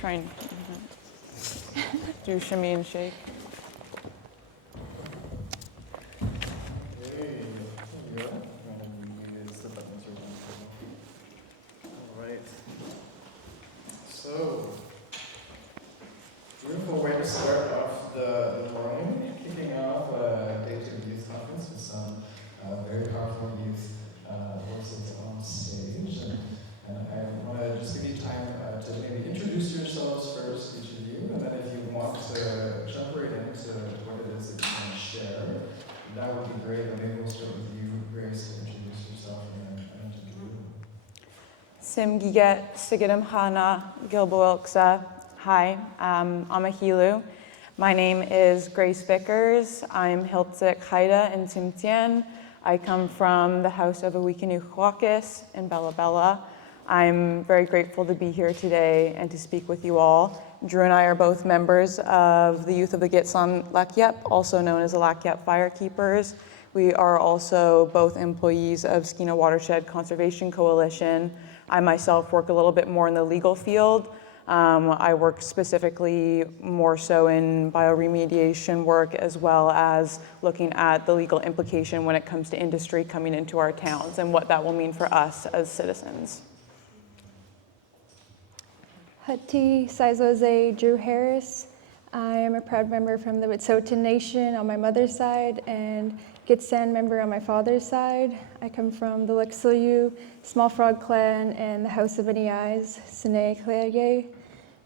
Try and do shimmy and shake. There you go. And use the buttons all right. So, beautiful way to start off the morning, kicking off a Day 2 Youth Conference with some very powerful youth voices on stage. And I want to just give you time to maybe introduce yourselves first, each of you, and then if you want to jump right into what it is that you want to share, that would be great. And maybe we'll start with you, Grace, to introduce yourself and then to Drew. Sim giget sigidam hana gilboilksa. Hi, I'm a Hilu. My name is Grace Vickers. I'm Hiltzik Haida in Tsimtien. I come from the House of Awikinu in Bella Bella. I'm very grateful to be here today and to speak with you all. Drew and I are both members of the youth of the Gitsan Lax'yip, also known as the Lax'yip Firekeepers. We are also both employees of Skeena Watershed Conservation Coalition. I myself work a little bit more in the legal field. I work specifically more so in bioremediation work, as well as looking at the legal implication when it comes to industry coming into our towns and what that will mean for us as citizens. Hati Saizoze Drew Harris. I am a proud member from the Wet'suwet'en Nation on my mother's side and Gitsan member on my father's side. I come from the Lax'yip Small Frog Clan and the House of Any Eyes, Sine Claye.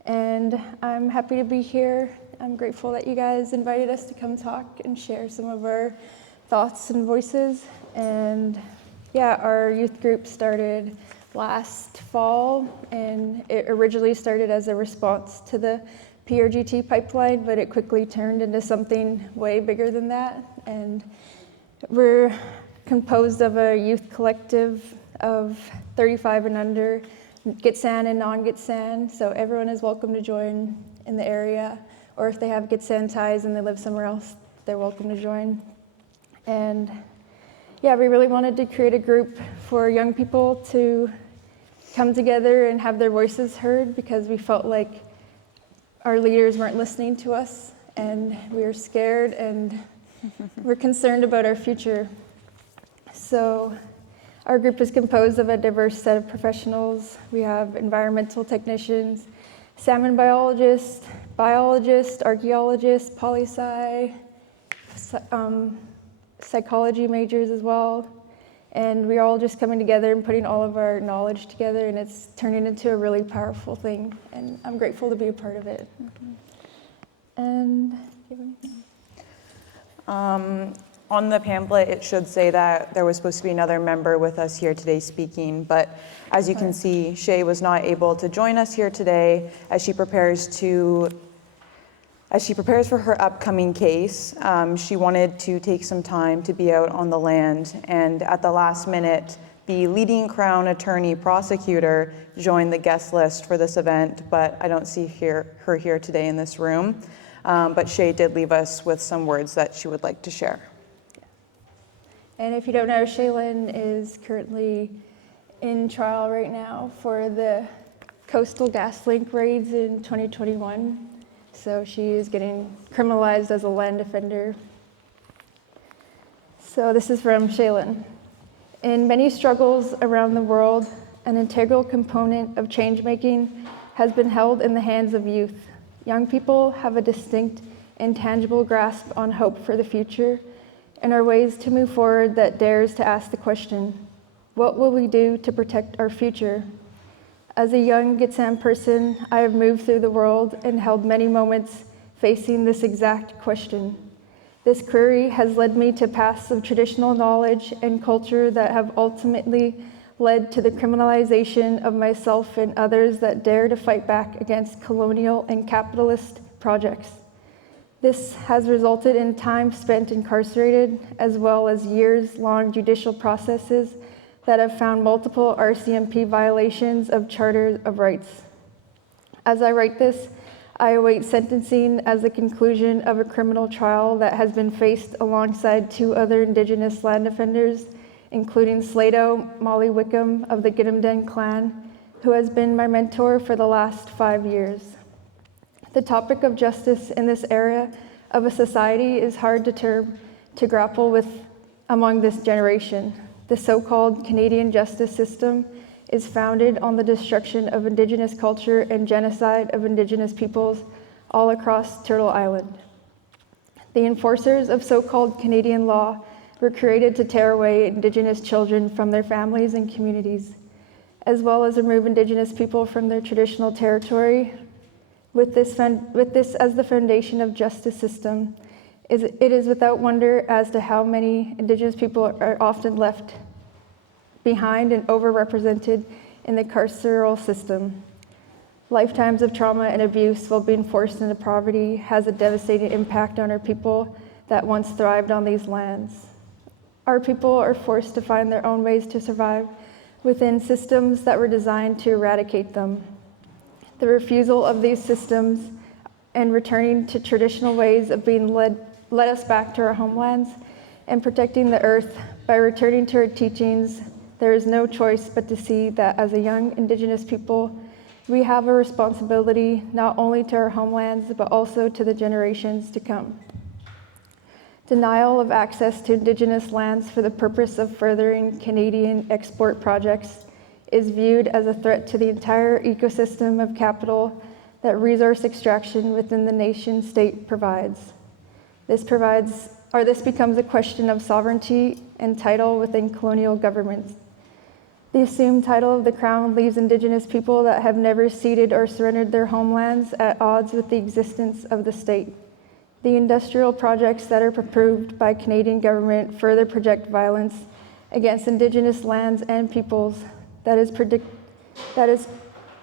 And I'm happy to be here. I'm grateful that you guys invited us to come talk and share some of our thoughts and voices. And yeah, our youth group started last fall, and it originally started as a response to the PRGT pipeline, but it quickly turned into something way bigger than that. And we're composed of a youth collective of 35 and under, Gitsan and non-Gitsan, so everyone is welcome to join in the area, or if they have Gitsan ties and they live somewhere else, they're welcome to join. And yeah, we really wanted to create a group for young people to come together and have their voices heard, because we felt like our leaders weren't listening to us, and we were scared and we're concerned about our future. So our group is composed of a diverse set of professionals. We have environmental technicians, salmon biologists, archaeologists, poli-sci, psychology majors as well. And we're all just coming together and putting all of our knowledge together, and it's turning into a really powerful thing. And I'm grateful to be a part of it. And do you have anything? On the pamphlet, it should say that there was supposed to be another member with us here today speaking, but as you can see, Shay was not able to join us here today as she prepares for her upcoming case. She wanted to take some time to be out on the land, and at the last minute, the leading Crown Attorney Prosecutor joined the guest list for this event, but I don't see her here today in this room. But Shay did leave us with some words that she would like to share. And if you don't know, Shaylin is currently in trial right now for the Coastal GasLink raids in 2021. So she is getting criminalized as a land defender. So this is from Shaylin. In many struggles around the world, an integral component of change making has been held in the hands of youth. Young people have a distinct and tangible grasp on hope for the future, and are ways to move forward that dares to ask the question, what will we do to protect our future? As a young Gitsan person, I have moved through the world and held many moments facing this exact question. This query has led me to paths of traditional knowledge and culture that have ultimately led to the criminalization of myself and others that dare to fight back against colonial and capitalist projects. This has resulted in time spent incarcerated, as well as years-long judicial processes that have found multiple RCMP violations of Charter of Rights. As I write this, I await sentencing as the conclusion of a criminal trial that has been faced alongside 2 other Indigenous land defenders, including Slato Molly Wickham of the Gidimden clan, who has been my mentor for the last 5 years. The topic of justice in this era of a society is hard to grapple with among this generation. The so-called Canadian justice system is founded on the destruction of Indigenous culture and genocide of Indigenous peoples all across Turtle Island. The enforcers of so-called Canadian law were created to tear away Indigenous children from their families and communities, as well as remove Indigenous people from their traditional territory. With this as the foundation of justice system, it is without wonder as to how many Indigenous people are often left behind and overrepresented in the carceral system. Lifetimes of trauma and abuse while being forced into poverty has a devastating impact on our people that once thrived on these lands. Our people are forced to find their own ways to survive within systems that were designed to eradicate them. The refusal of these systems and returning to traditional ways of being led us back to our homelands and protecting the earth by returning to our teachings. There is no choice but to see that as a young Indigenous people, we have a responsibility not only to our homelands, but also to the generations to come. Denial of access to Indigenous lands for the purpose of furthering Canadian export projects is viewed as a threat to the entire ecosystem of capital that resource extraction within the nation state provides. This becomes a question of sovereignty and title within colonial governments. The assumed title of the Crown leaves Indigenous people that have never ceded or surrendered their homelands at odds with the existence of the state. The industrial projects that are approved by Canadian government further project violence against Indigenous lands and peoples that is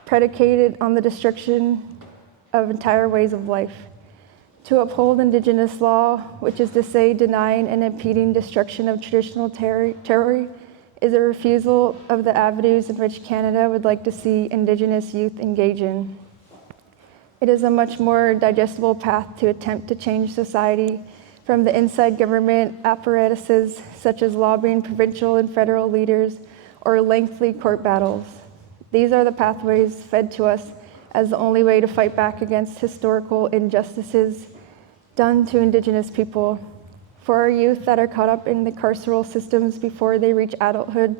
predicated on the destruction of entire ways of life. To uphold Indigenous law, which is to say denying and impeding destruction of traditional territory, is a refusal of the avenues in which Canada would like to see Indigenous youth engage in. It is a much more digestible path to attempt to change society from the inside government apparatuses such as lobbying provincial and federal leaders or lengthy court battles. These are the pathways fed to us as the only way to fight back against historical injustices done to Indigenous people. For our youth that are caught up in the carceral systems before they reach adulthood,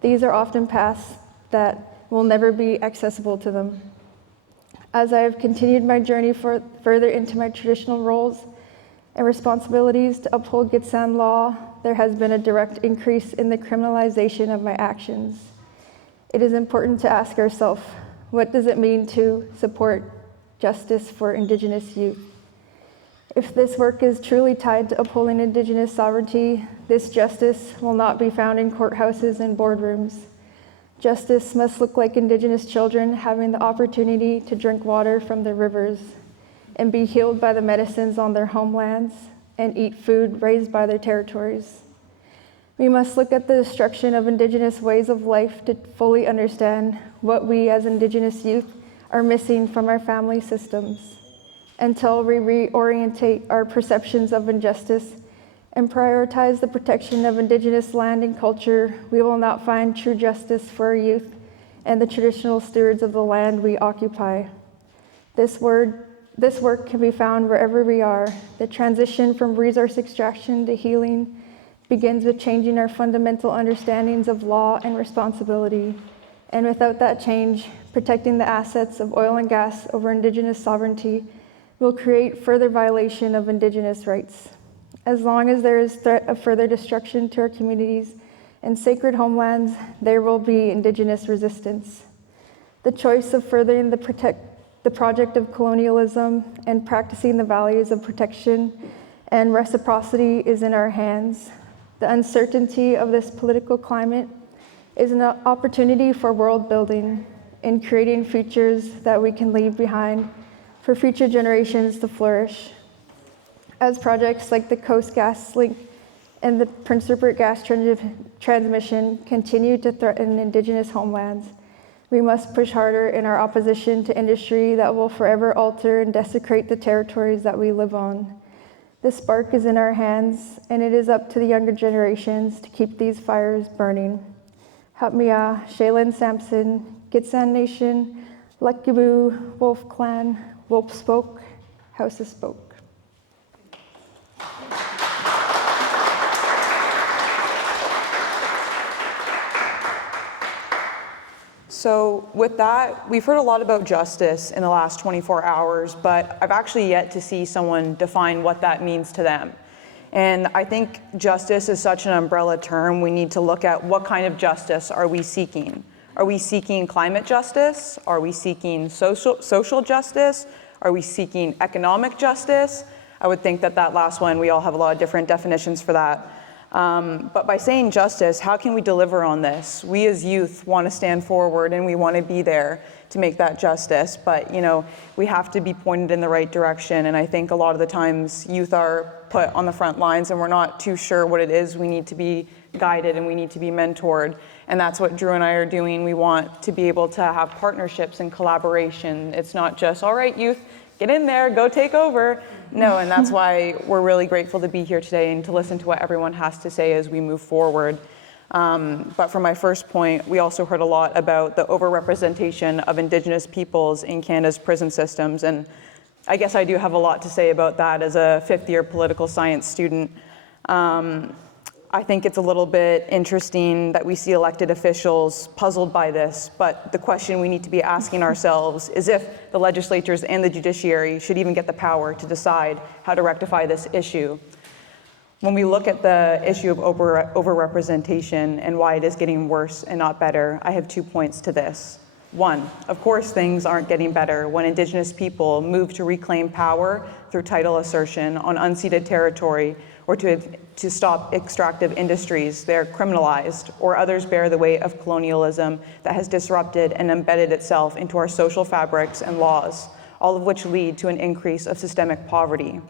these are often paths that will never be accessible to them. As I have continued my journey further into my traditional roles and responsibilities to uphold Gitxsan law, there has been a direct increase in the criminalization of my actions. It is important to ask ourselves, what does it mean to support justice for Indigenous youth? If this work is truly tied to upholding Indigenous sovereignty, this justice will not be found in courthouses and boardrooms. Justice must look like Indigenous children having the opportunity to drink water from the rivers and be healed by the medicines on their homelands and eat food raised by their territories. We must look at the destruction of Indigenous ways of life to fully understand what we as Indigenous youth are missing from our family systems. Until we reorientate our perceptions of injustice and prioritize the protection of Indigenous land and culture, we will not find true justice for our youth and the traditional stewards of the land we occupy. This work can be found wherever we are. The transition from resource extraction to healing begins with changing our fundamental understandings of law and responsibility. And without that change, protecting the assets of oil and gas over Indigenous sovereignty will create further violation of Indigenous rights. As long as there is threat of further destruction to our communities and sacred homelands, there will be Indigenous resistance. The choice of furthering the project of colonialism and practicing the values of protection and reciprocity is in our hands. The uncertainty of this political climate is an opportunity for world building in creating futures that we can leave behind for future generations to flourish. As projects like the Coast Gas Link and the Prince Rupert Gas Transmission continue to threaten Indigenous homelands, we must push harder in our opposition to industry that will forever alter and desecrate the territories that we live on. The spark is in our hands, and it is up to the younger generations to keep these fires burning. Hapmiya, Shaylin Sampson, Gitxsan Nation, Lax'yip Wolf Clan, Wolf spoke, houses spoke. So with that, we've heard a lot about justice in the last 24 hours, but I've actually yet to see someone define what that means to them. And I think justice is such an umbrella term. We need to look at what kind of justice are we seeking? Are we seeking climate justice? Are we seeking social justice? Are we seeking economic justice? I would think that that last one, we all have a lot of different definitions for that. But by saying justice, how can we deliver on this? We as youth want to stand forward and we want to be there to make that justice, but we have to be pointed in the right direction. And I think a lot of the times youth are put on the front lines and we're not too sure what it is. We need to be guided and we need to be mentored. And that's what Drew and I are doing. We want to be able to have partnerships and collaboration. It's not just, all right, youth, get in there, go take over. No, and that's why we're really grateful to be here today and to listen to what everyone has to say as we move forward. But for my first point, we also heard a lot about the overrepresentation of Indigenous peoples in Canada's prison systems. And I guess I do have a lot to say about that as a fifth-year political science student. I think it's a little bit interesting that we see elected officials puzzled by this, but the question we need to be asking ourselves is if the legislatures and the judiciary should even get the power to decide how to rectify this issue. When we look at the issue of overrepresentation and why it is getting worse and not better, I have 2 points to this. One, of course things aren't getting better when Indigenous people move to reclaim power through title assertion on unceded territory or to stop extractive industries. They're criminalized, or others bear the weight of colonialism that has disrupted and embedded itself into our social fabrics and laws, all of which lead to an increase of systemic poverty.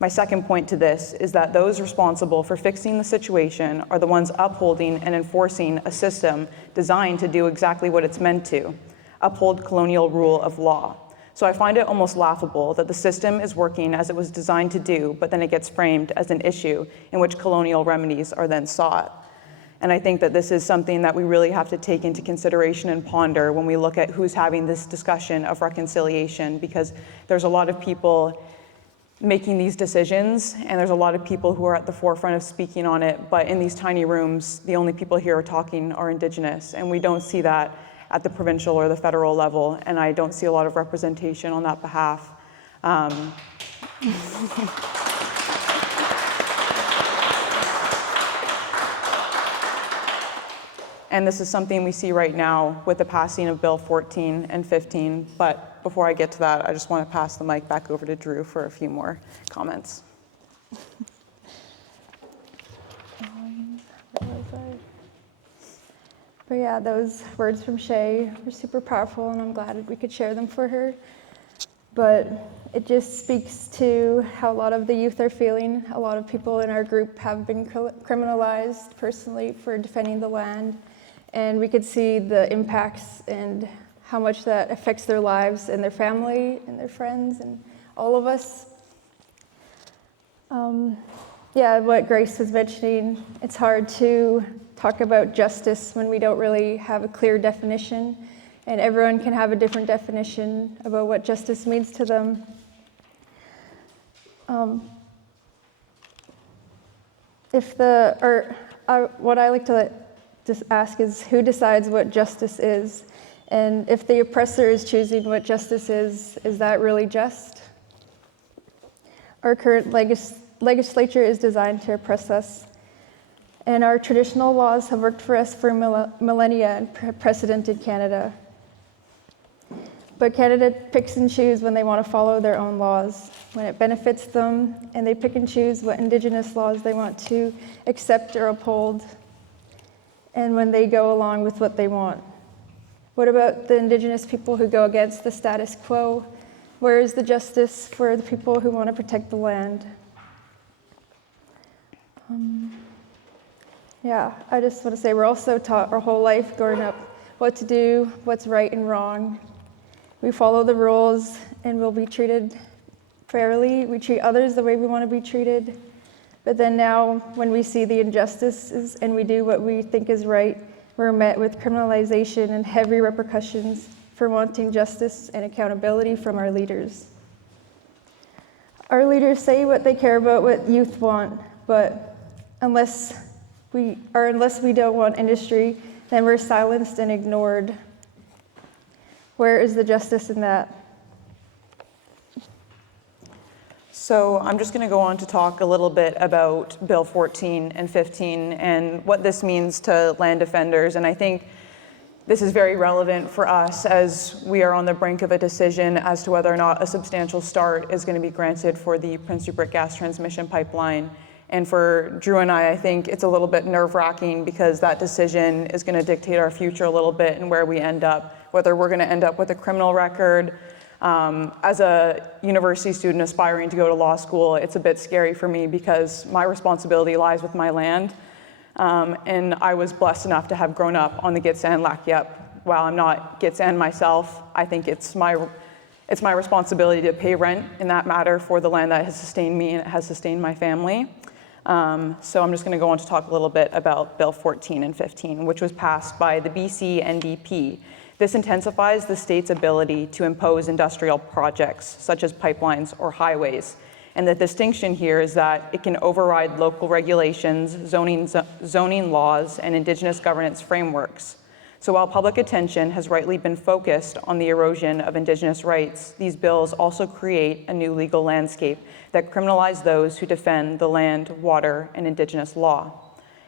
My second point to this is that those responsible for fixing the situation are the ones upholding and enforcing a system designed to do exactly what it's meant to, uphold colonial rule of law. So I find it almost laughable that the system is working as it was designed to do, but then it gets framed as an issue in which colonial remedies are then sought. And I think that this is something that we really have to take into consideration and ponder when we look at who's having this discussion of reconciliation, because there's a lot of people making these decisions, and there's a lot of people who are at the forefront of speaking on it, but in these tiny rooms, the only people here talking are Indigenous, and we don't see that at the provincial or the federal level, and I don't see a lot of representation on that behalf. And this is something we see right now with the passing of Bill 14 and 15, but before I get to that, I just want to pass the mic back over to Drew for a few more comments. But yeah, those words from Shay were super powerful, and I'm glad we could share them for her. But it just speaks to how a lot of the youth are feeling. A lot of people in our group have been criminalized personally for defending the land, and we could see the impacts and how much that affects their lives and their family and their friends and all of us. Yeah, what Grace was mentioning, it's hard to talk about justice when we don't really have a clear definition, and everyone can have a different definition about what justice means to them. What I like to just ask is, who decides what justice is? And if the oppressor is choosing what justice is that really just? Our current legislature is designed to oppress us, and our traditional laws have worked for us for millennia and precedented Canada. But Canada picks and chooses when they want to follow their own laws, when it benefits them, and they pick and choose what Indigenous laws they want to accept or uphold, and when they go along with what they want. What about the Indigenous people who go against the status quo? Where is the justice for the people who want to protect the land? Yeah, I just want to say we're also taught our whole life growing up what to do, what's right and wrong. We follow the rules and we'll be treated fairly. We treat others the way we want to be treated. But then now when we see the injustices and we do what we think is right, we're met with criminalization and heavy repercussions for wanting justice and accountability from our leaders. Our leaders say what they care about, what youth want, but unless we don't want industry, then we're silenced and ignored. Where is the justice in that? So I'm just going to go on to talk a little bit about Bill 14 and 15 and what this means to land defenders. And I think this is very relevant for us as we are on the brink of a decision as to whether or not a substantial start is going to be granted for the Prince Rupert gas transmission pipeline. And for Drew and I think it's a little bit nerve-wracking because that decision is going to dictate our future a little bit and where we end up, whether we're going to end up with a criminal record. As a university student aspiring to go to law school, it's a bit scary for me because my responsibility lies with my land. And I was blessed enough to have grown up on the Kitselas Lax'yip. While I'm not Kitselas myself, I think it's my responsibility to pay rent in that matter for the land that has sustained me and it has sustained my family. So I'm just going to go on to talk a little bit about Bill 14 and 15, which was passed by the BC NDP. This intensifies the state's ability to impose industrial projects, such as pipelines or highways. And the distinction here is that it can override local regulations, zoning laws, and Indigenous governance frameworks. So while public attention has rightly been focused on the erosion of Indigenous rights, these bills also create a new legal landscape that criminalize those who defend the land, water, and Indigenous law.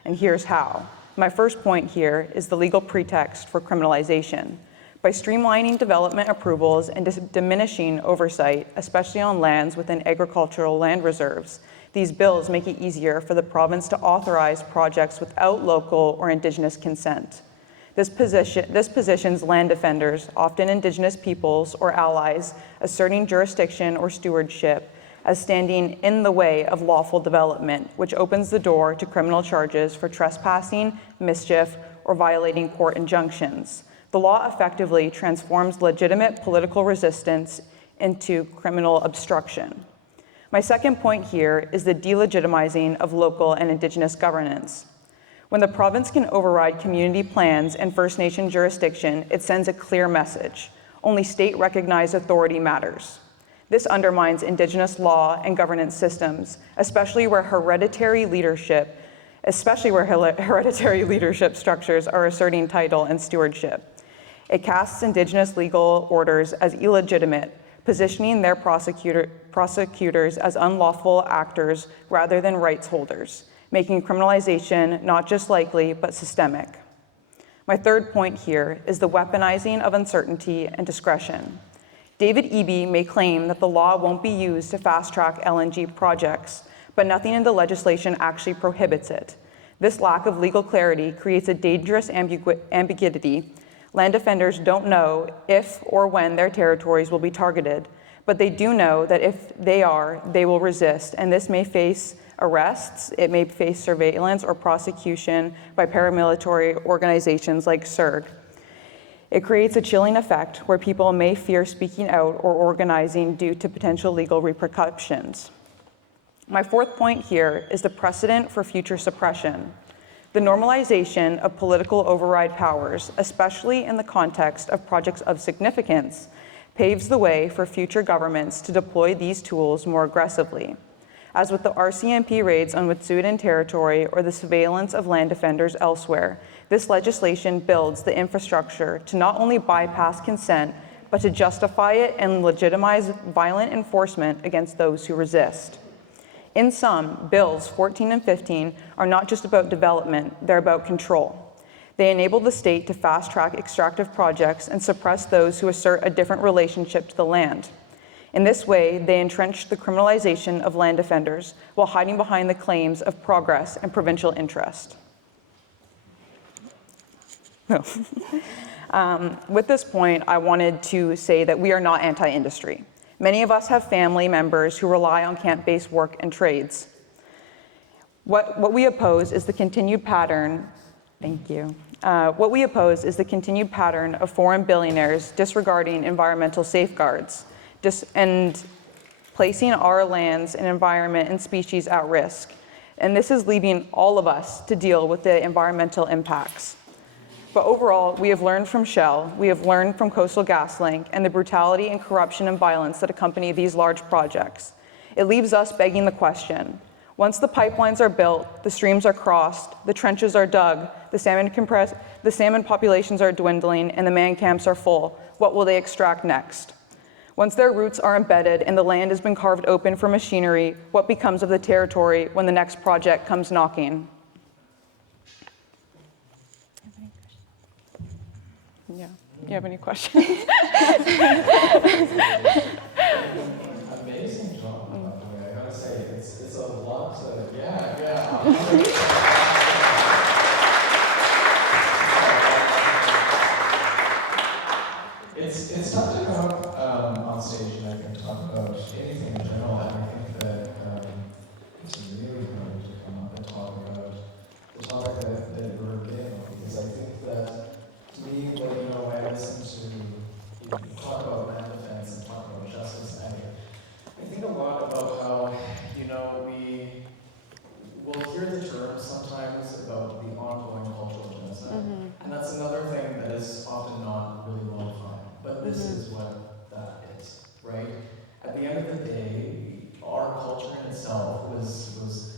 And here's how. My first point here is the legal pretext for criminalization. By streamlining development approvals and diminishing oversight, especially on lands within agricultural land reserves, these bills make it easier for the province to authorize projects without local or Indigenous consent. This positions land defenders, often Indigenous peoples or allies, asserting jurisdiction or stewardship, as standing in the way of lawful development, which opens the door to criminal charges for trespassing, mischief, or violating court injunctions. The law effectively transforms legitimate political resistance into criminal obstruction. My second point here is the delegitimizing of local and Indigenous governance. When the province can override community plans and First Nation jurisdiction, it sends a clear message. Only state-recognized authority matters. This undermines Indigenous law and governance systems, especially where hereditary leadership structures are asserting title and stewardship. It casts Indigenous legal orders as illegitimate, positioning their prosecutors as unlawful actors rather than rights holders, making criminalization not just likely, but systemic. My third point here is the weaponizing of uncertainty and discretion. David Eby may claim that the law won't be used to fast-track LNG projects, but nothing in the legislation actually prohibits it. This lack of legal clarity creates a dangerous ambiguity. Land defenders don't know if or when their territories will be targeted, but they do know that if they are, they will resist, and this may face arrests, it may face surveillance or prosecution by paramilitary organizations like CERG. It creates a chilling effect where people may fear speaking out or organizing due to potential legal repercussions. My fourth point here is the precedent for future suppression. The normalization of political override powers, especially in the context of projects of significance, paves the way for future governments to deploy these tools more aggressively. As with the RCMP raids on Wet'suwet'en territory or the surveillance of land defenders elsewhere, this legislation builds the infrastructure to not only bypass consent, but to justify it and legitimize violent enforcement against those who resist. In sum, Bills 14 and 15 are not just about development, they're about control. They enable the state to fast-track extractive projects and suppress those who assert a different relationship to the land. In this way, they entrench the criminalization of land defenders while hiding behind the claims of progress and provincial interest. With this point, I wanted to say that we are not anti-industry. Many of us have family members who rely on camp-based work and trades. What we oppose is the continued pattern, what we oppose is the continued pattern of foreign billionaires disregarding environmental safeguards and placing our lands and environment and species at risk. And this is leaving all of us to deal with the environmental impacts. But overall, we have learned from Shell, we have learned from Coastal GasLink, and the brutality and corruption and violence that accompany these large projects. It leaves us begging the question, once the pipelines are built, the streams are crossed, the trenches are dug, the salmon populations are dwindling, and the man camps are full, what will they extract next? Once their roots are embedded and the land has been carved open for machinery, what becomes of the territory when the next project comes knocking? Yeah. You have any questions? Amazing job, by the way. I gotta say, it's a lot to, yeah. It's tough to come up on stage and I think talk about anything in general, and I think that it's really hard to come up and talk about the topic that we're getting on, because I think that to me, when I listen to you talk about land defense and talk about justice, I think a lot about how, we will hear the term sometimes about the ongoing cultural genocide. And that's another thing that is often not really well defined. But this is what that is, right? At the end of the day, our culture in itself was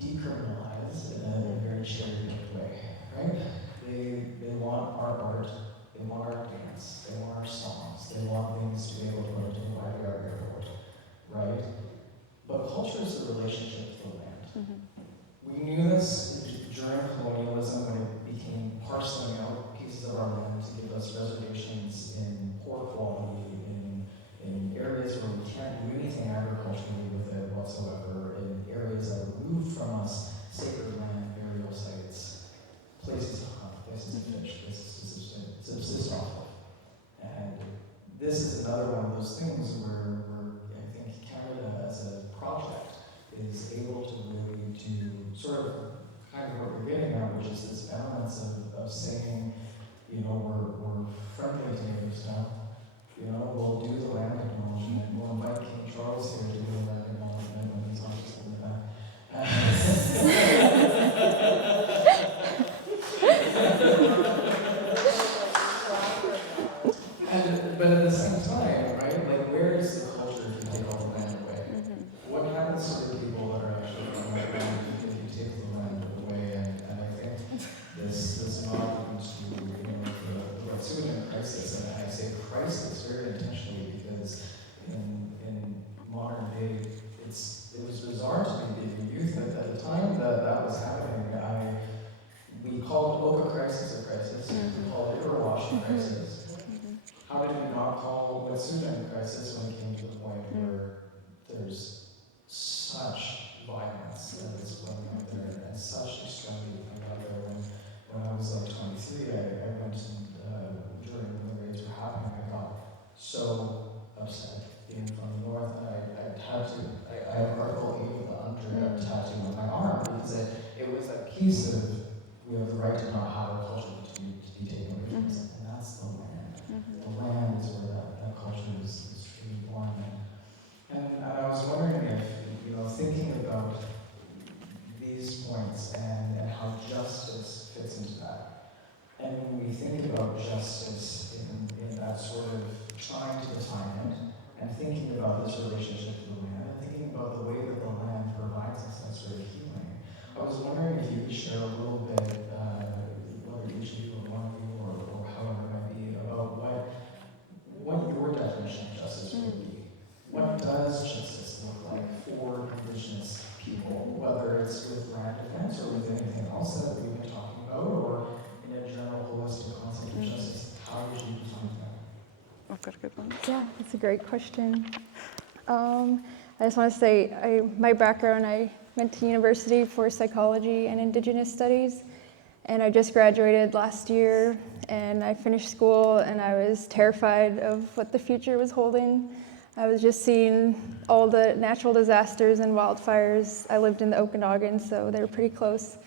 decriminalized in a very cherry-picked way, right? They want our art, they want our dance, they want our songs, they want things to be able to put into the YVR airport, right? But culture is a relationship to the land. We knew this during colonialism when it became parceling out pieces of our land to give us reservations in poor quality, in areas where we can't do anything agriculturally with it whatsoever, in areas that are removed from us, sacred land, burial sites, places to hunt, places to fish, places to subsist off of. And this is another one of those things where I think Canada as a project is able to really do sort of kind of what you're getting at, which is this balance of saying, we're friendly to neighbors now. We'll do the land acknowledgement. We'll invite King Charles here to do the land acknowledgement when he's on just in the back. But at the same time, right? Like, where is the culture if you take all the land away? What happens to the people that are actually on that land if you take the land away? And I think this argument to the Lax'yip crisis, and I say crisis very intentionally because in modern day, it was bizarre to me being youth at the time that was happening. We called Oka crisis a crisis. We called it Irwash a crisis. How did we not call Lax'yip crisis when it came to the point where there's such violence that is playing out there and such extremity playing out there? When I was like 23, I went and during when the raids were happening, I got so upset being from the north, and I have Article 8 of the UNDRIP tattooed on my arm because it was a piece of, we have the right to not have a culture to be taken away from us, and that's the land. The land is where that culture is truly born. And I was wondering if, thinking about these points and how justice fits into that. And when we think about justice in that sort of trying to define it, and thinking about this relationship to the land, and thinking about the way that the land provides us that sort of healing, I was wondering if you could share a little bit, whether each of you or one of you or however it might be, about what your definition of justice would be. What does justice look like for Indigenous people, whether it's with land defense or with anything else that we've been talking about, or in a general holistic concept of justice? How would you define that? I've got a good one. Yeah, that's a great question. I just want to say, my background, I went to university for psychology and Indigenous studies, and I just graduated last year, and I finished school, and I was terrified of what the future was holding. I was just seeing all the natural disasters and wildfires. I lived in the Okanagan, so they were pretty close.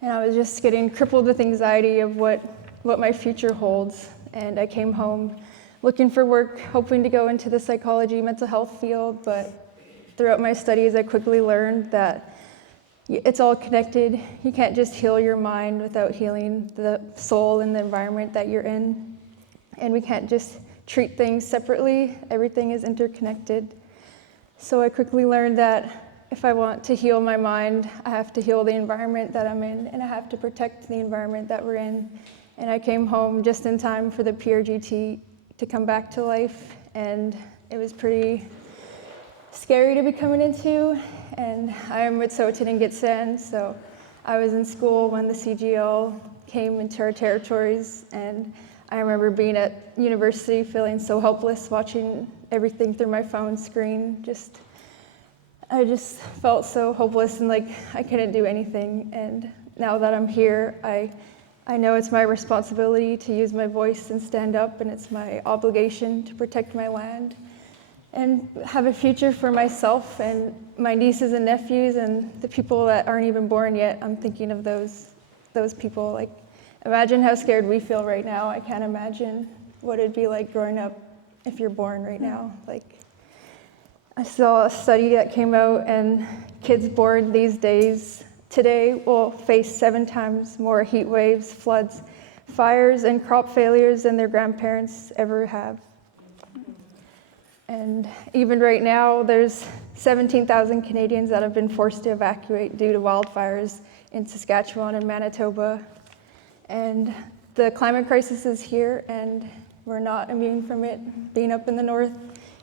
And I was just getting crippled with anxiety of what my future holds. And I came home looking for work, hoping to go into the psychology, mental health field, but throughout my studies, I quickly learned that it's all connected. You can't just heal your mind without healing the soul and the environment that you're in. And we can't just treat things separately. Everything is interconnected. So I quickly learned that if I want to heal my mind, I have to heal the environment that I'm in, and I have to protect the environment that we're in. And I came home just in time for the PRGT to come back to life, and it was pretty scary to be coming into. And I am Wet'suwet'en and Gitxsan, so I was in school when the CGL came into our territories, and I remember being at university feeling so helpless, watching everything through my phone screen. I just felt so hopeless and like I couldn't do anything. And now that I'm here, I know it's my responsibility to use my voice and stand up, and it's my obligation to protect my land and have a future for myself and my nieces and nephews and the people that aren't even born yet. I'm thinking of those people. Like, imagine how scared we feel right now. I can't imagine what it'd be like growing up if you're born right now. Like, I saw a study that came out, and kids born these days today will face 7 times more heat waves, floods, fires, and crop failures than their grandparents ever have. And even right now, there's 17,000 Canadians that have been forced to evacuate due to wildfires in Saskatchewan and Manitoba. And the climate crisis is here, and we're not immune from it, being up in the north,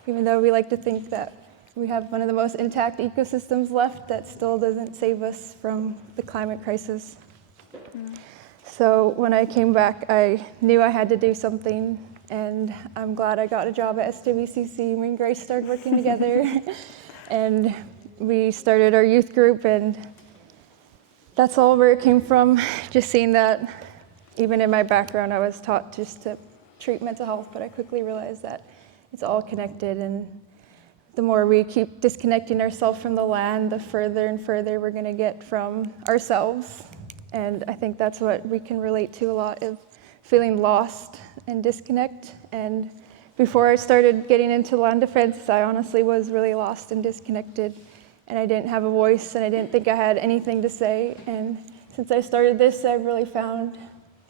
even though we like to think that we have one of the most intact ecosystems left. That still doesn't save us from the climate crisis. So when I came back, I knew I had to do something, and I'm glad I got a job at SWCC. Me and Grace started working together, and we started our youth group, and that's all where it came from. Just seeing that, even in my background, I was taught just to treat mental health, but I quickly realized that it's all connected, and the more we keep disconnecting ourselves from the land, the further and further we're going to get from ourselves. And I think that's what we can relate to a lot, of feeling lost and disconnect. And before I started getting into land defense, I honestly was really lost and disconnected, and I didn't have a voice, and I didn't think I had anything to say. And since I started this, I've really found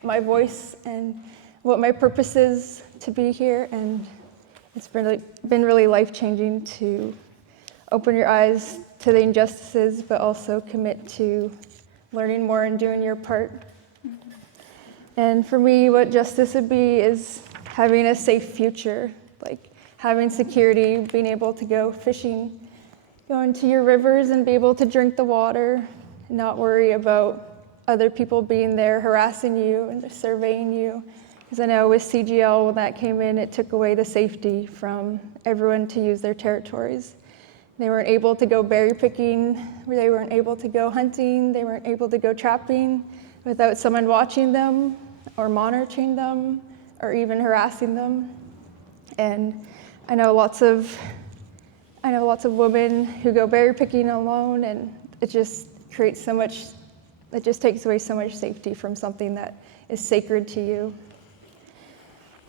my voice and what my purpose is to be here, and it's been really life-changing to open your eyes to the injustices, but also commit to learning more and doing your part. And for me, what justice would be is having a safe future, like having security, being able to go fishing, go into your rivers and be able to drink the water, and not worry about other people being there harassing you and surveying you. Because I know with CGL, when that came in, it took away the safety from everyone to use their territories. They weren't able to go berry picking, they weren't able to go hunting, they weren't able to go trapping without someone watching them or monitoring them or even harassing them. And I know lots of women who go berry picking alone, and it just creates so much, it just takes away so much safety from something that is sacred to you.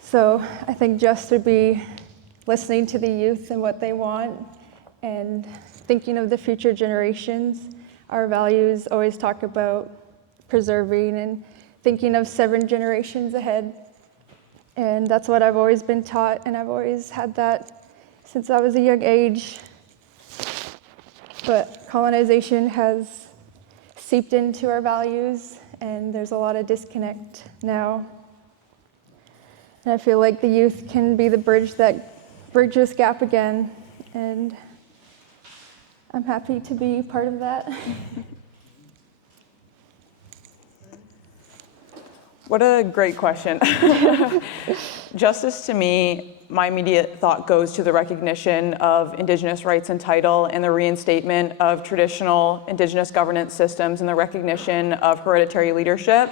So I think just to be listening to the youth and what they want, and thinking of the future generations. Our values always talk about preserving and thinking of 7 generations ahead. And that's what I've always been taught, and I've always had that since I was a young age. But colonization has seeped into our values, and there's a lot of disconnect now. And I feel like the youth can be the bridge this gap again, and I'm happy to be part of that. What a great question. Justice to me, my immediate thought goes to the recognition of Indigenous rights and title, and the reinstatement of traditional Indigenous governance systems, and the recognition of hereditary leadership.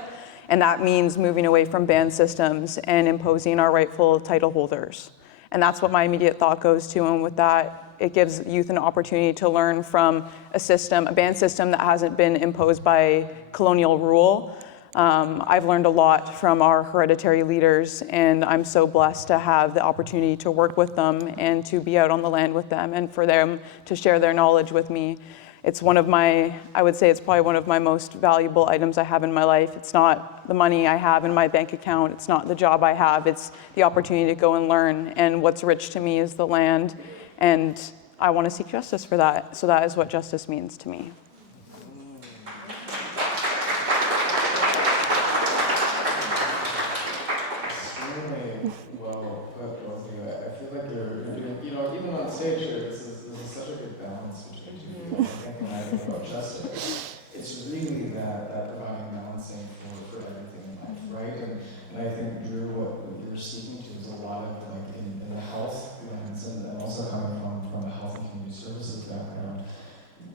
And that means moving away from band systems and imposing our rightful title holders. And that's what my immediate thought goes to. And with that, it gives youth an opportunity to learn from a band system that hasn't been imposed by colonial rule. I've learned a lot from our hereditary leaders, and I'm so blessed to have the opportunity to work with them and to be out on the land with them, and for them to share their knowledge with me. it's one of my, I would say it's probably one of my most valuable items I have in my life. It's not the money I have in my bank account, it's not the job I have, it's the opportunity to go and learn. And what's rich to me is the land, and I want to seek justice for that. So that is what justice means to me. Extremely well put, both of you. I feel like you're doing, even on stage here, this is such a good balance between two people. Thinking I think about justice. It's really that divine balancing for everything in life, right? And I think, Drew, what you're speaking to is a lot of, like, in the health lens, and also coming from a health and community services background,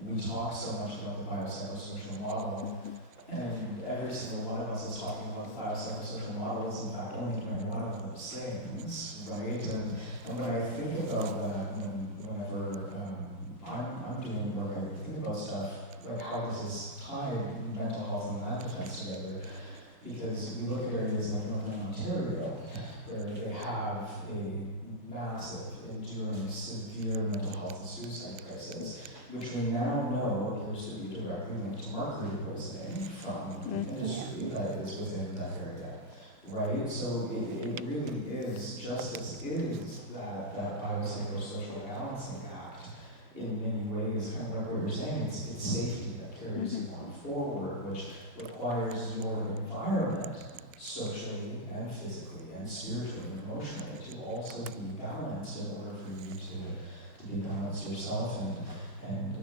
we talk so much about the biopsychosocial model, and every single one of us is talking about the biopsychosocial model is in fact only doing one of those things, right? And when I think about that, whenever I'm doing work, I think about stuff like how this is tied mental health and land defense together, because we look at areas like Northern Ontario, where they have a massive, enduring, severe mental health and suicide crisis, which we now know appears to be directly linked to mercury poisoning from the industry that is within that area, right? So it really is, justice is that biopsychosocial balancing act in many ways, kind of like what you're saying, it's safety that carries you on forward, which requires your environment, socially and physically and spiritually and emotionally, to also be balanced in order for you to be balanced yourself. And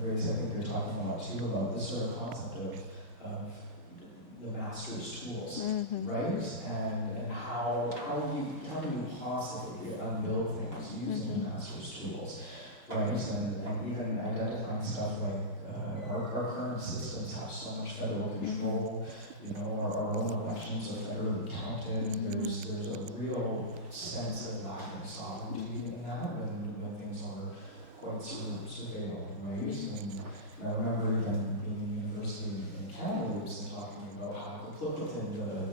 Grace, I think you're talking about too, about this sort of concept of the master's tools, right? And how can you possibly unbuild things using the master's tools, right? And even identifying stuff like our current systems have so much federal control. Our own elections are federally counted. There's a real sense of lack of sovereignty in that when things are quite surveilled, right? And I remember even being in university in Kamloops and talking about how within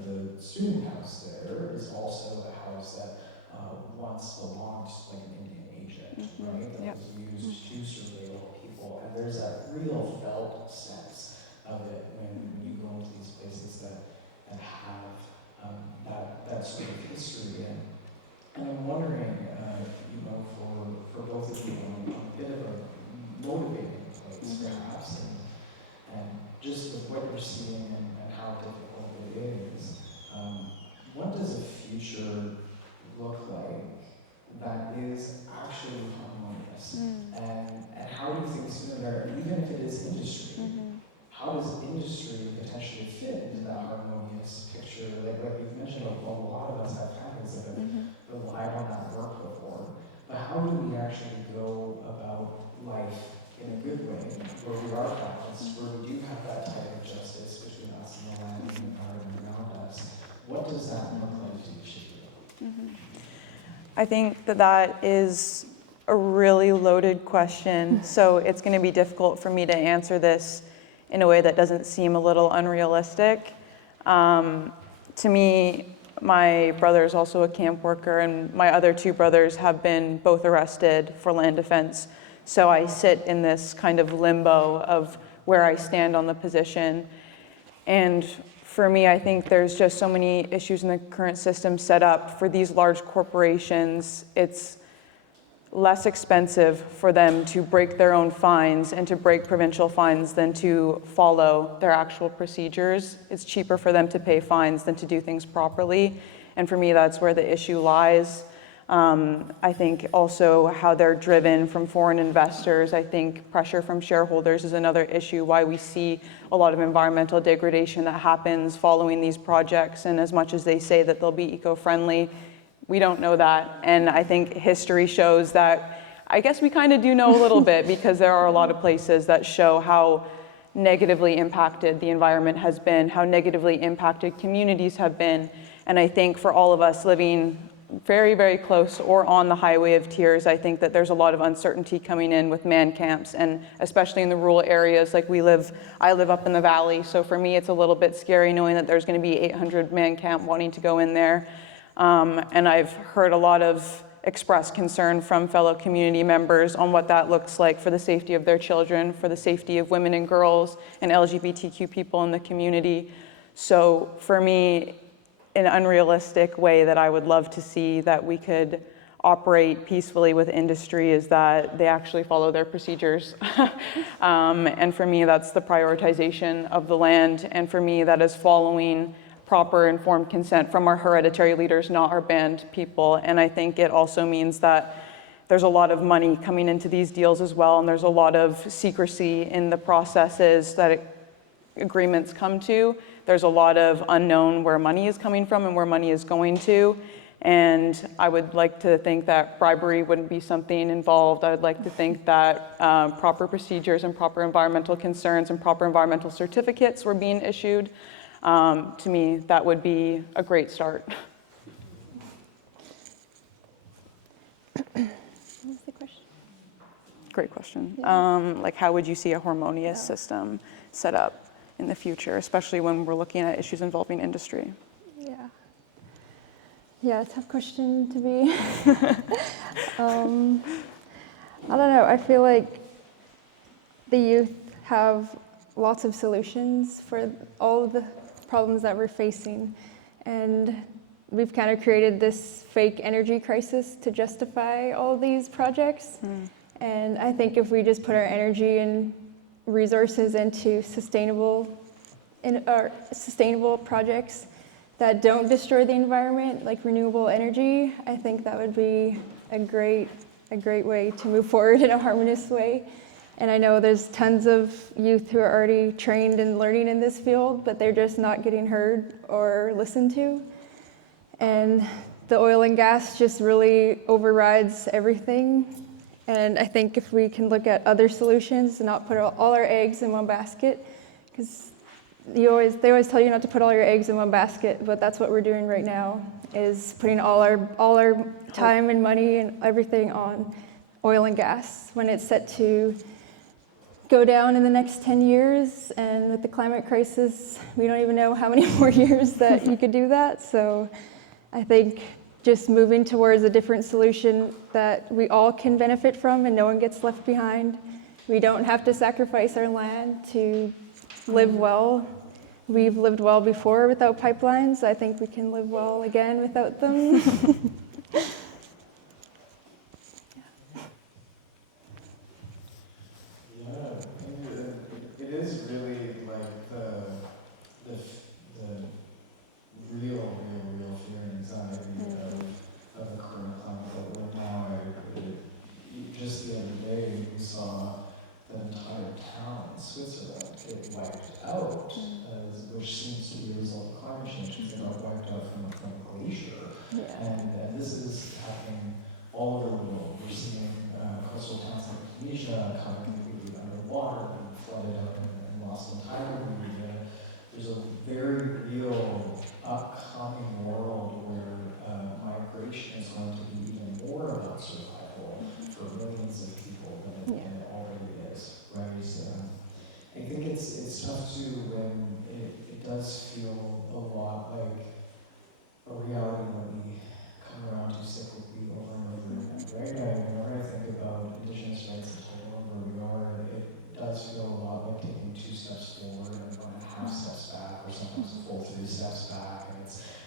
the student house there is also a house that once belonged to like an Indian agent, right? That was used to surveil people, and there's that real felt sense of it when you go into these places that have that sort of history. And I'm wondering, for both of you, on a bit of a motivating place, perhaps, and just with what you're seeing and how difficult it is, what does a future look like that is actually harmonious? And how do you think sooner, even if it is industry, how does industry potentially fit into that harmonious picture? Like you've mentioned, a lot of us have families that have relied on that work before. But how do we actually go about life in a good way, where we are balanced, where we do have that type of justice between us and the land and the environment around us? What does that look like to each of you? I think that is a really loaded question. So it's going to be difficult for me to answer this in a way that doesn't seem a little unrealistic. To me, my brother is also a camp worker, and my other two brothers have been both arrested for land defense. So I sit in this kind of limbo of where I stand on the position. And for me, I think there's just so many issues in the current system set up for these large corporations. It's less expensive for them to break their own fines and to break provincial fines than to follow their actual procedures. It's cheaper for them to pay fines than to do things properly. And for me, that's where the issue lies. I think also how they're driven from foreign investors. I think pressure from shareholders is another issue, why we see a lot of environmental degradation that happens following these projects. And as much as they say that they'll be eco-friendly, we don't know that. And I think history shows that, I guess we kind of do know a little bit, because there are a lot of places that show how negatively impacted the environment has been, how negatively impacted communities have been. And I think for all of us living very, very close or on the highway of tears, I think that there's a lot of uncertainty coming in with man camps, and especially in the rural areas like I live up in the valley. So for me, it's a little bit scary knowing that there's going to be 800 man camp wanting to go in there. And I've heard a lot of expressed concern from fellow community members on what that looks like for the safety of their children, for the safety of women and girls and LGBTQ people in the community. So for me, an unrealistic way that I would love to see that we could operate peacefully with industry is that they actually follow their procedures. And for me, that's the prioritization of the land. And for me, that is following proper informed consent from our hereditary leaders, not our band people. And I think it also means that there's a lot of money coming into these deals as well, and there's a lot of secrecy in the processes that agreements come to. There's a lot of unknown where money is coming from and where money is going to. And I would like to think that bribery wouldn't be something involved. I would like to think that proper procedures and proper environmental concerns and proper environmental certificates were being issued. To me, that would be a great start. What was the question? Great question. Yeah. Like, how would you see a harmonious system set up in the future, especially when we're looking at issues involving industry? Yeah, tough question to be. I don't know. I feel like the youth have lots of solutions for all of the problems that we're facing. And we've kind of created this fake energy crisis to justify all of these projects. And I think if we just put our energy and resources into sustainable projects that don't destroy the environment, like renewable energy, I think that would be a great way to move forward in a harmonious way. And I know there's tons of youth who are already trained and learning in this field, but they're just not getting heard or listened to. And the oil and gas just really overrides everything. And I think if we can look at other solutions and not put all our eggs in one basket, because they always tell you not to put all your eggs in one basket, but that's what we're doing right now, is putting all our time and money and everything on oil and gas when it's set to go down in the next 10 years. And with the climate crisis, we don't even know how many more years that you could do that. So I think just moving towards a different solution that we all can benefit from and no one gets left behind. We don't have to sacrifice our land to live well. We've lived well before without pipelines. I think we can live well again without them. Yeah, it is really like the real fear and anxiety of the current climate that we're in now. Just the other day, we saw the entire town in Switzerland get wiped out, which seems to be a result of climate change, because they got wiped out from a glacier. And this is happening all over the world. We're seeing coastal towns like Tunisia coming completely underwater and flooded out and lost entirely. There's a very real upcoming world where migration is going to be even more about survival for millions of people than it already is, right? I think it's tough too when it does feel a lot like a reality that we come around to cyclically over and over again, right? Whenever I think about Indigenous rights and total where we are, it does feel a lot like taking 2 steps forward and 1.5 steps back, or sometimes a full 3 steps back, and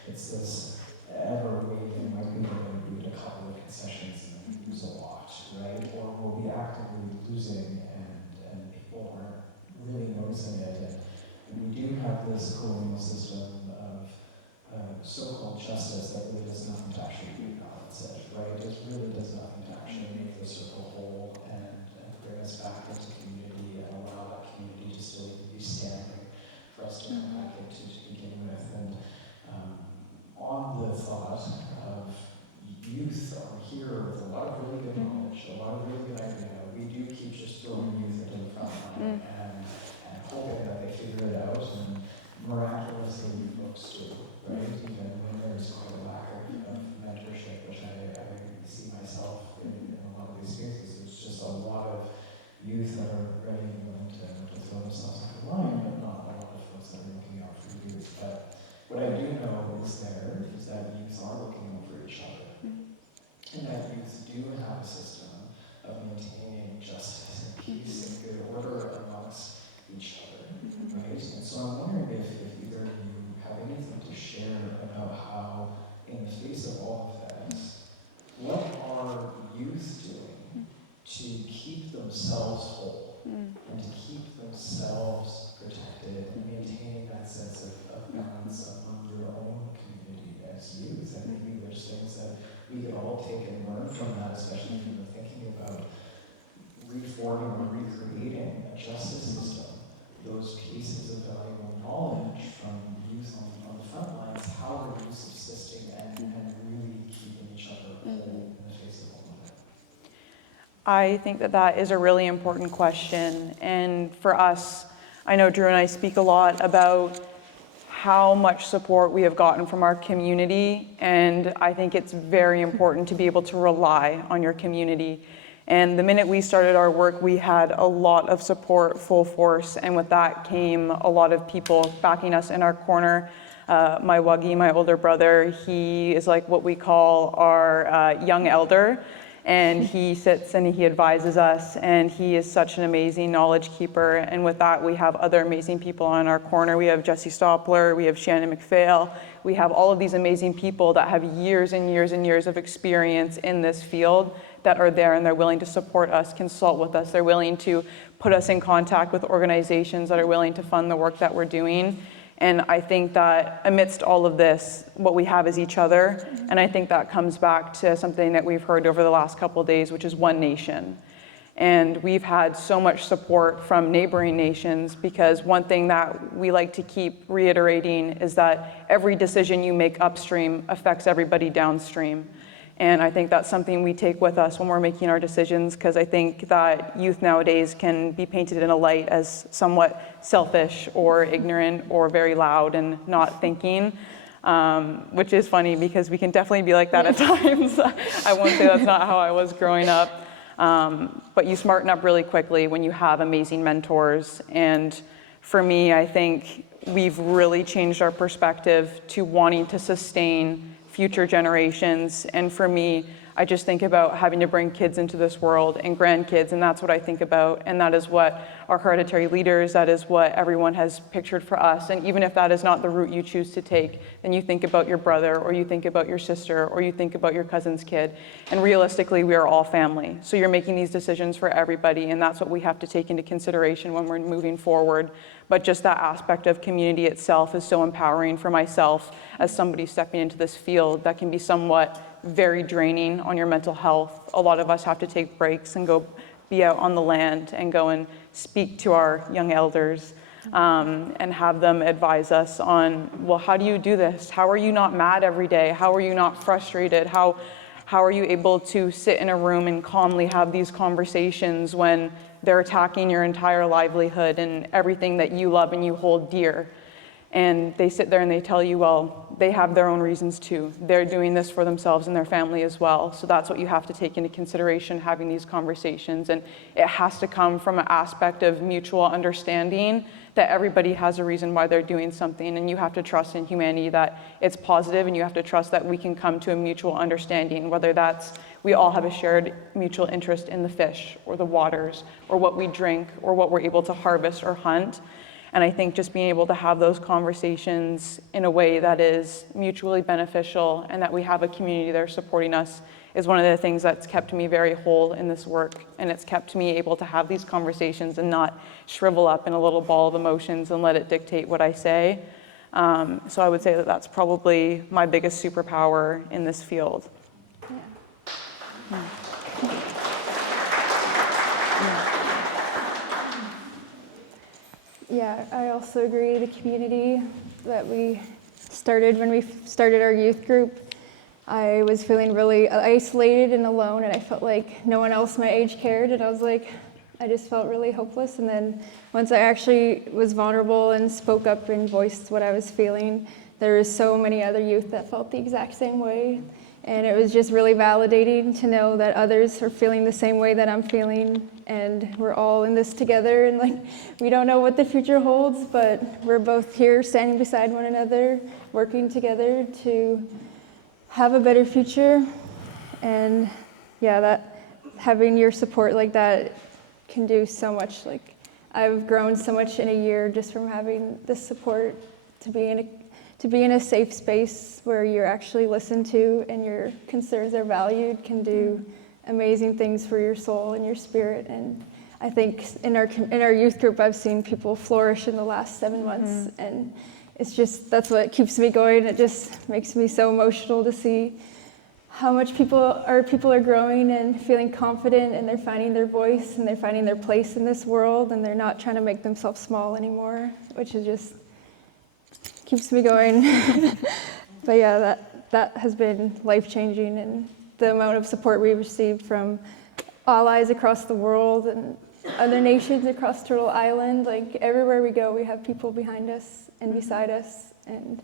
it's this ever waiting, like we're going to do a couple of concessions and then lose a lot, right? Or we'll be actively losing and people aren't really noticing it. And we do have this colonial system of so-called justice that really does nothing to actually rebalance it, right? It really does nothing to actually make the circle whole and bring us back into community and allow that community to still be standing for us to come back into to begin with. And on the thought of youth are here with a lot of really good knowledge, a lot of really good idea. We do keep just throwing youth into the front line and hoping that they figure it out, and miraculously folks do, right? Even when there's quite a lack of mentorship, which I see myself in a lot of these spaces. There's just a lot of youth that are ready and willing to throw themselves on the line, but not a lot of folks that are looking out for youth. But what I do know is that youth are looking out for each other. And that all of that, what are youth doing to keep themselves whole and to keep themselves protected and maintaining that sense of balance among your own community as youth? And maybe there's things that we could all take and learn from that, especially if you're thinking about reforming or recreating a justice system. Those pieces of valuable knowledge from youth on the front lines, how are youth subsisting and really keeping each other whole in the face of all of that? I think that that is a really important question. And for us, I know Drew and I speak a lot about how much support we have gotten from our community. And I think it's very important to be able to rely on your community. And the minute we started our work, we had a lot of support, full force. And with that came a lot of people backing us in our corner. My Wuggy, my older brother, he is like what we call our young elder. And he sits and he advises us, and he is such an amazing knowledge keeper. And with that, we have other amazing people on our corner. We have Jesse Stoppler, we have Shannon McPhail. We have all of these amazing people that have years and years and years of experience in this field that are there, and they're willing to support us, consult with us. They're willing to put us in contact with organizations that are willing to fund the work that we're doing. And I think that amidst all of this, what we have is each other. And I think that comes back to something that we've heard over the last couple of days, which is one nation. And we've had so much support from neighboring nations, because one thing that we like to keep reiterating is that every decision you make upstream affects everybody downstream. And I think that's something we take with us when we're making our decisions, because I think that youth nowadays can be painted in a light as somewhat selfish or ignorant or very loud and not thinking, which is funny because we can definitely be like that at times. I won't say that's not how I was growing up, but you smarten up really quickly when you have amazing mentors. And for me, I think we've really changed our perspective to wanting to sustain future generations. And for me, I just think about having to bring kids into this world and grandkids, and that's what I think about. And that is what our hereditary leaders, that is what everyone has pictured for us. And even if that is not the route you choose to take, then you think about your brother, or you think about your sister, or you think about your cousin's kid. And realistically, we are all family. So you're making these decisions for everybody, and that's what we have to take into consideration when we're moving forward. But just that aspect of community itself is so empowering for myself as somebody stepping into this field that can be somewhat very draining on your mental health. A lot of us have to take breaks and go be out on the land and go and speak to our young elders and have them advise us on, well, how do you do this? How are you not mad every day? How are you not frustrated? How are you able to sit in a room and calmly have these conversations when they're attacking your entire livelihood and everything that you love and you hold dear? And they sit there and they tell you, well, they have their own reasons too. They're doing this for themselves and their family as well. So that's what you have to take into consideration having these conversations. And it has to come from an aspect of mutual understanding that everybody has a reason why they're doing something. And you have to trust in humanity that it's positive, and you have to trust that we can come to a mutual understanding, whether that's we all have a shared mutual interest in the fish or the waters or what we drink or what we're able to harvest or hunt. And I think just being able to have those conversations in a way that is mutually beneficial and that we have a community there supporting us is one of the things that's kept me very whole in this work. And it's kept me able to have these conversations and not shrivel up in a little ball of emotions and let it dictate what I say. So I would say that that's probably my biggest superpower in this field. Yeah, I also agree. The community that we started when we started our youth group, I was feeling really isolated and alone, and I felt like no one else my age cared, and I just felt really hopeless. And then once I actually was vulnerable and spoke up and voiced what I was feeling, there was so many other youth that felt the exact same way. And it was just really validating to know that others are feeling the same way that I'm feeling, and we're all in this together, and we don't know what the future holds, but we're both here standing beside one another, working together to have a better future. And yeah, that having your support like that can do so much. I've grown so much in a year just from having this support to to be in a safe space where you're actually listened to and your concerns are valued can do amazing things for your soul and your spirit. And I think in our youth group, I've seen people flourish in the last 7 months, and it's just, that's what keeps me going. It just makes me so emotional to see how much people are growing and feeling confident, and they're finding their voice and they're finding their place in this world, and they're not trying to make themselves small anymore, which is just keeps me going. But yeah, that has been life-changing, and the amount of support we've received from allies across the world and other nations across Turtle Island, like everywhere we go, we have people behind us and beside us, and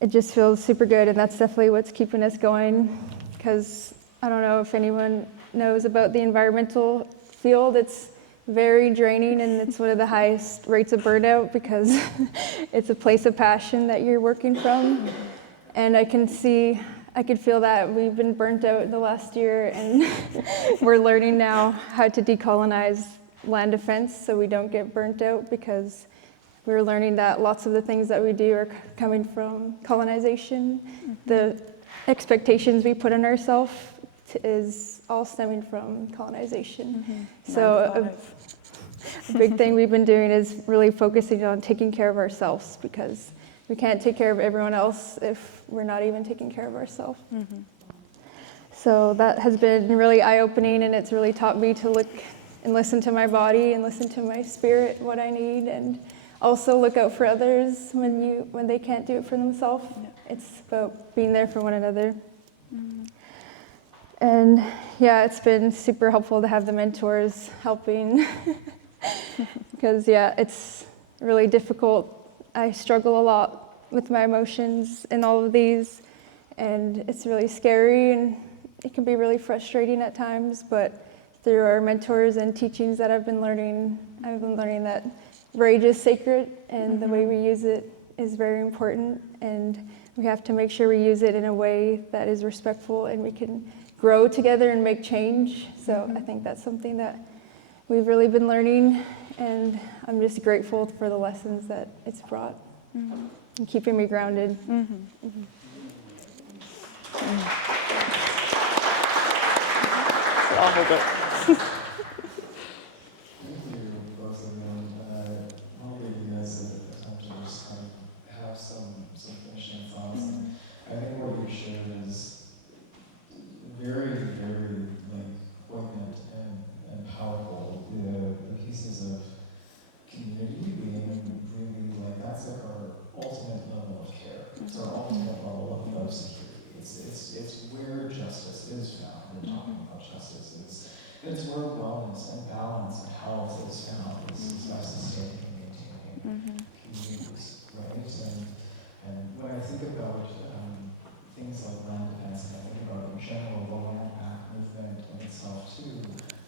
it just feels super good. And that's definitely what's keeping us going, because I don't know if anyone knows about the environmental field. It's very draining, and it's one of the highest rates of burnout because it's a place of passion that you're working from. And I could feel that we've been burnt out the last year, and we're learning now how to decolonize land defense so we don't get burnt out, because we're learning that lots of the things that we do are coming from colonization. The expectations we put on ourselves is all stemming from colonization. So a big thing we've been doing is really focusing on taking care of ourselves, because we can't take care of everyone else if we're not even taking care of ourselves. So that has been really eye-opening, and it's really taught me to look and listen to my body and listen to my spirit, what I need, and also look out for others when they can't do it for themselves. It's about being there for one another. And yeah, it's been super helpful to have the mentors helping, because yeah, it's really difficult. I struggle a lot with my emotions in all of these, and it's really scary, and it can be really frustrating at times, but through our mentors and teachings that I've been learning that rage is sacred, and the way we use it is very important, and we have to make sure we use it in a way that is respectful, and we can grow together and make change. So I think that's something that we've really been learning, and I'm just grateful for the lessons that it's brought and keeping me grounded. I'll hold it. Thank you, both of you. Hopefully you guys have time to just kind of have some finishing thoughts. And I think what you shared is very, very poignant and powerful. The pieces of community being really that's our ultimate level of care. It's our ultimate level of security. It's where justice is found. We're talking about justice. It's where wellness and balance and health is found. Is by sustaining and maintaining communities, right? And when I think about things like land defense, and I think about in general the land back movement in itself too,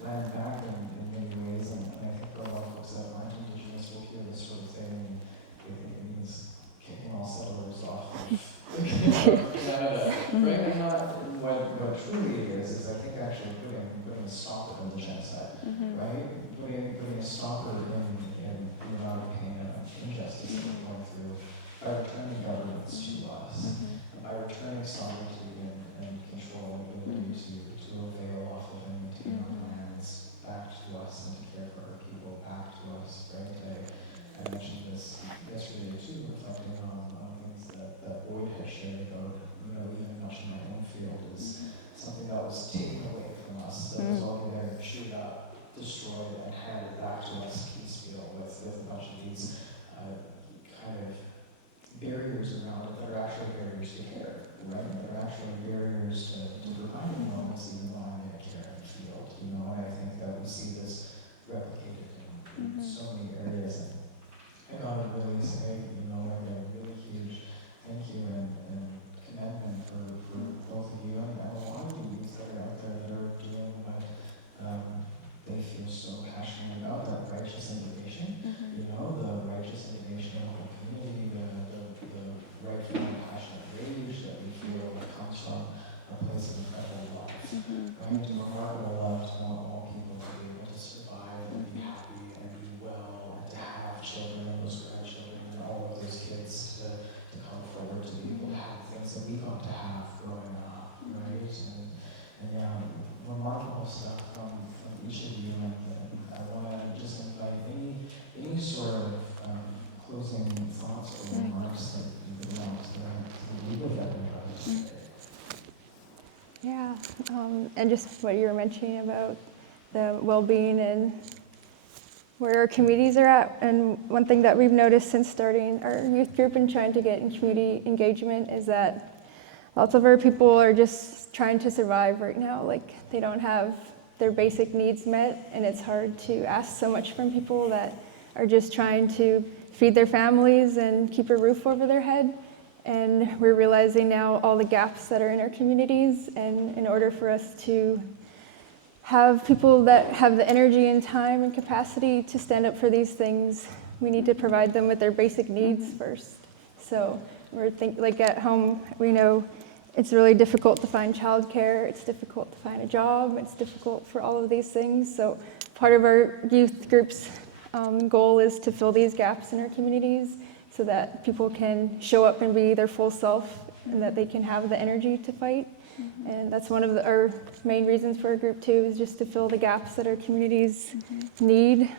land back in many ways, and I think a lot of folks that aren't Indigenous will hear this sort of thing. It means kicking all settlers off of Canada, right? And not what truly it is I think actually putting a stopper in the genocide, right? Putting a stopper in the amount of pain and injustice that we're going through by returning governments to us, by returning sovereignty and control and ability to avail off of and maintain our lands back to us and to care for our people back to us, right? I mentioned this yesterday too, reflecting on things that Boyd had shared about, even much in my own field is something that was taken away from us, that was all there, chewed up, destroyed, and handed back to us piecemeal with a bunch of these kind of barriers around it that are actually barriers to care, right? They're actually barriers to providing normalcy in the environment, care, and field, and I think that we see this replicated in so many areas. And I gotta really say, like a really huge thank you and commendment for both of you and a lot of the youth that are out there that are doing what they feel so passionately about, that righteous indignation, the righteous indignation of the community, the rightful and passionate rage that we feel that comes from a place of incredible love, right? Remarkable love to want all people to be able to survive and be happy and be well and to have children and those grandchildren and all of those kids to come forward Yeah, and just what you were mentioning about the well-being and where our communities are at. And one thing that we've noticed since starting our youth group and trying to get in community engagement is that lots of our people are just trying to survive right now. Like, they don't have their basic needs met, and it's hard to ask so much from people that are just trying to feed their families and keep a roof over their head. And we're realizing now all the gaps that are in our communities, and in order for us to have people that have the energy and time and capacity to stand up for these things, we need to provide them with their basic needs first. So we're like at home, we know it's really difficult to find childcare, it's difficult to find a job, it's difficult for all of these things. So part of our youth group's goal is to fill these gaps in our communities so that people can show up and be their full self, and that they can have the energy to fight. And that's one of our main reasons for our group too, is just to fill the gaps that our communities need.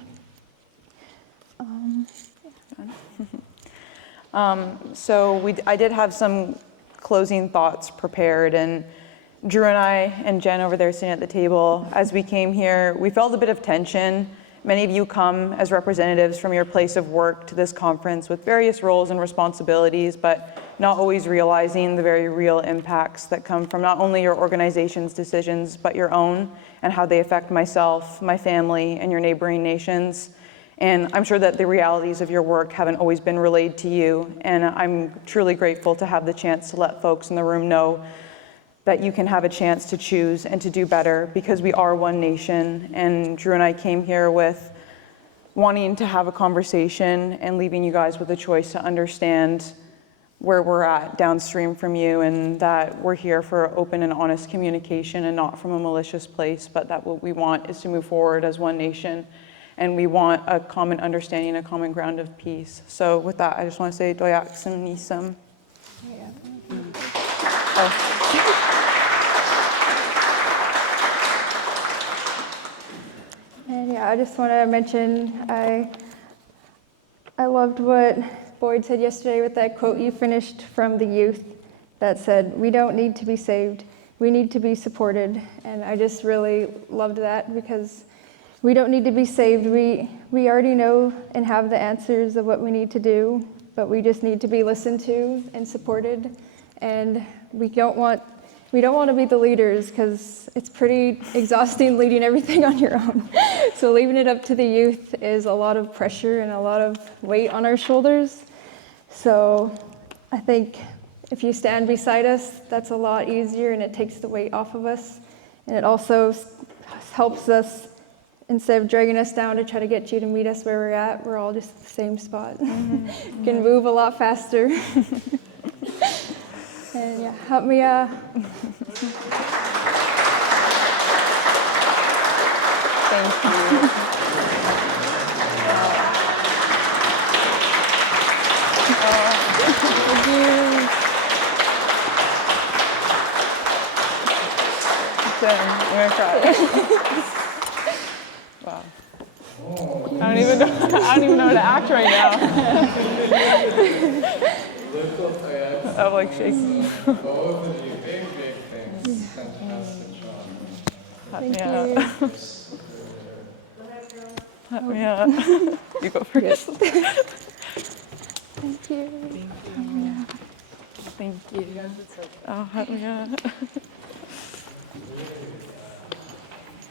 I did have some closing thoughts prepared, and Drew and I and Jen over there sitting at the table, as we came here, we felt a bit of tension. Many of you come as representatives from your place of work to this conference with various roles and responsibilities, but not always realizing the very real impacts that come from not only your organization's decisions, but your own, and how they affect myself, my family, and your neighboring nations. And I'm sure that the realities of your work haven't always been relayed to you, and I'm truly grateful to have the chance to let folks in the room know that you can have a chance to choose and to do better, because we are one nation. And Drew and I came here with wanting to have a conversation and leaving you guys with a choice to understand where we're at downstream from you, and that we're here for open and honest communication and not from a malicious place, but that what we want is to move forward as one nation, and we want a common understanding, a common ground of peace. So with that, I just want to say Doyak Sim Nisam. And yeah, I just want to mention, I loved what Boyd said yesterday with that quote you finished from the youth that said, "We don't need to be saved, we need to be supported." And I just really loved that, because we don't need to be saved. We already know and have the answers of what we need to do, but we just need to be listened to and supported. And we don't want to be the leaders, because it's pretty exhausting leading everything on your own. So leaving it up to the youth is a lot of pressure and a lot of weight on our shoulders. So I think if you stand beside us, that's a lot easier, and it takes the weight off of us. And it also helps us, instead of dragging us down to try to get you to meet us where we're at, we're all just at the same spot. Can move a lot faster. And yeah, help me. Thank you. Thank you. Jen, I'm gonna cry. Wow. I don't even know how to act right now. I'm like shaking. Both of you, big things. Fantastic job. Thank you. Help me out. You go first. Thank you. Thank you. Oh, help me out.